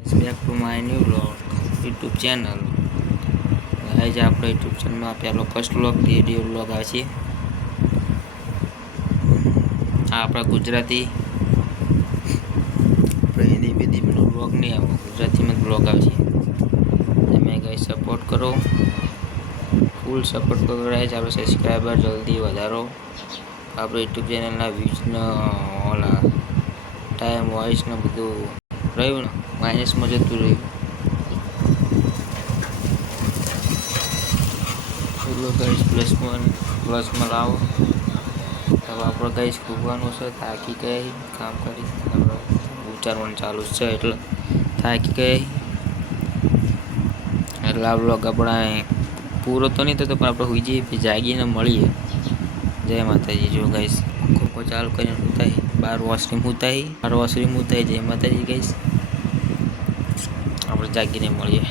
Back to my new vlog YouTube channel. આજે આપણે YouTube ચેનલમાં પહેલો ફર્સ્ટ વ્લોગ વિડીયો વ્લોગ આવશે. આ આપણા ગુજરાતી હિન્દી બીદીનો વ્લોગ નહીં આવે, ગુજરાતીમાં જ વ્લોગ આવશે. તમે ગાઈસ સપોર્ટ કરો, ફૂલ સપોર્ટ કરો ગાઈસ. આપણે સબસ્ક્રાઈબર જલ્દી વધારો. આપણે યુટ્યુબ ચેનલના વ્યૂઝને ઓલા ટાઈમ વોઇસને બધું રહ્યું ને માઇનસમાં જતું રહ્યું. ચલો ગાઈસ પ્લસમાં લાવો. હવે આપણે ગાઈસ ખૂબવાનું છે, થાકી ગઈ કામ કરી, આપણે ઉચ્ચારવાનું ચાલુ છે એટલે થાકી ગઈ. એટલે આ બ્લોગ આપણે પૂરો તો નહીં થતો, પણ આપણે હોઈ જઈએ જાગીને મળીએ. જય માતાજી. જો ગાઈસ ખોખો ચાલુ કરીને ઉતારી 12 વોશરૂમ ઉતારી જય માતાજી ગાઈસ. આપણે જાગીને મળીએ.